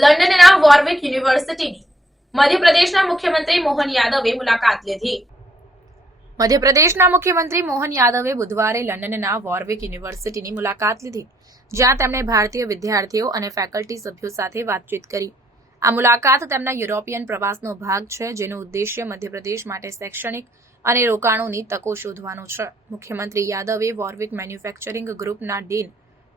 લંડનના વોર્વિક યુનિવર્સિટીની મધ્યપ્રદેશના મુખ્યમંત્રી મોહન યાદવે મુલાકાત લીધી. મધ્યપ્રદેશના મુખ્યમંત્રી મોહન યાદવે બુધવારે લંડનના વોર્વિક યુનિવર્સિટીની મુલાકાત લીધી, જ્યાં તેમણે ભારતીય વિદ્યાર્થીઓ અને ફેકલ્ટી સભ્યો સાથે વાતચીત કરી. આ મુલાકાત તેમના યુરોપિયન પ્રવાસનો ભાગ છે, જેનો ઉદ્દેશ્ય મધ્યપ્રદેશ માટે શૈક્ષણિક અને રોકાણોની તકો શોધવાનો છે. મુખ્યમંત્રી યાદવે વોર્વિક મેન્યુફેક્ચરિંગ ગ્રુપના ડીન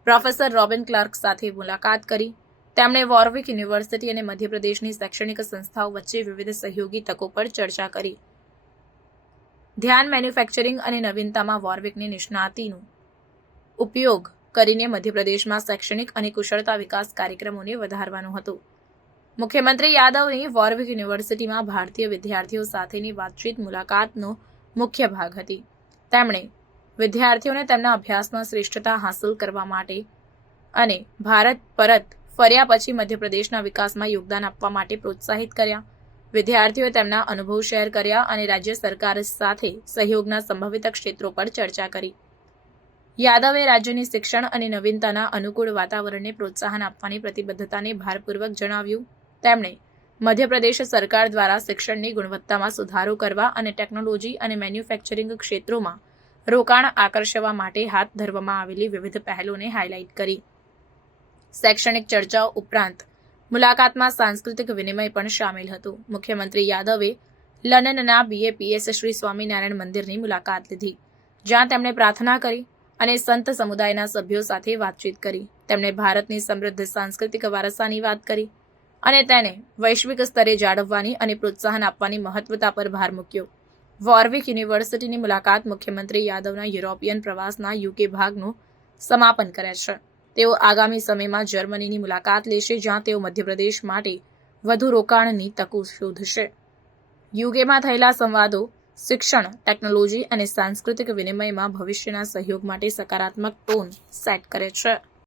પ્રોફેસર રોબિન ક્લાર્ક સાથે મુલાકાત કરી. તેમણે વોર્વિક યુનિવર્સિટી અને મધ્યપ્રદેશની શૈક્ષણિક સંસ્થાઓ વચ્ચે વિવિધ સહયોગી તકો પર ચર્ચા કરી. ધ્યાન મેન્યુફેક્ચરિંગ અને નવીનતામાં વોર્વિકની નિષ્ણાતીનું ઉપયોગ કરીને મધ્યપ્રદેશમાં શૈક્ષણિક અને કુશળતા વિકાસ કાર્યક્રમોને વધારવાનું હતું. મુખ્યમંત્રી યાદવની વોર્વિક યુનિવર્સિટીમાં ભારતીય વિદ્યાર્થીઓ સાથેની વાતચીત મુલાકાતનો મુખ્ય ભાગ હતી. તેમણે વિદ્યાર્થીઓને તેમના અભ્યાસમાં શ્રેષ્ઠતા હાંસલ કરવા માટે અને ભારત પરત ફર્યા પછી મધ્યપ્રદેશના વિકાસમાં યોગદાન આપવા માટે પ્રોત્સાહિત કર્યા. વિદ્યાર્થીઓએ તેમના અનુભવ શેર કર્યા અને રાજ્ય સરકાર સાથે સહયોગના સંભવિત ક્ષેત્રો પર ચર્ચા કરી. યાદવે રાજ્યની શિક્ષણ અને નવીનતાના અનુકૂળ વાતાવરણને પ્રોત્સાહન આપવાની પ્રતિબદ્ધતાને ભારપૂર્વક જણાવ્યું. તેમણે મધ્યપ્રદેશ સરકાર દ્વારા શિક્ષણની ગુણવત્તામાં સુધારો કરવા અને ટેકનોલોજી અને મેન્યુફેક્ચરિંગ ક્ષેત્રોમાં રોકાણ આકર્ષવા માટે હાથ ધરવામાં આવેલી વિવિધ પહેલોને હાઇલાઇટ કરી. શૈક્ષણિક ચર્ચાઓ ઉપરાંત મુલાકાતમાં સાંસ્કૃતિક વિનિમય પણ સામેલ હતું. મુખ્યમંત્રી યાદવે લંડનના બીએપીએસ શ્રી સ્વામિનારાયણ મંદિરની મુલાકાત લીધી, જ્યાં તેમણે પ્રાર્થના કરી અને સંત સમુદાયના સભ્યો સાથે વાતચીત કરી. તેમણે ભારતની સમૃદ્ધ સાંસ્કૃતિક વારસાની વાત કરી અને તેને વૈશ્વિક સ્તરે જાળવવાની અને પ્રોત્સાહન આપવાની મહત્વતા પર ભાર મૂક્યો. વોર્વિક યુનિવર્સિટીની મુલાકાત મુખ્યમંત્રી યાદવના યુરોપિયન પ્રવાસના યુકે ભાગનું સમાપન કરે છે. તેઓ આગામી સમયમાં જર્મનીની મુલાકાત લેશે, જ્યાં તેઓ મધ્યપ્રદેશ માટે વધુ રોકાણની તકો શોધશે. યુકેમાં થયેલા સંવાદો, શિક્ષણ, ટેકનોલોજી અને સાંસ્કૃતિક વિનિમયમાં ભવિષ્યના સહયોગ માટે સકારાત્મક ટોન સેટ કરે છે.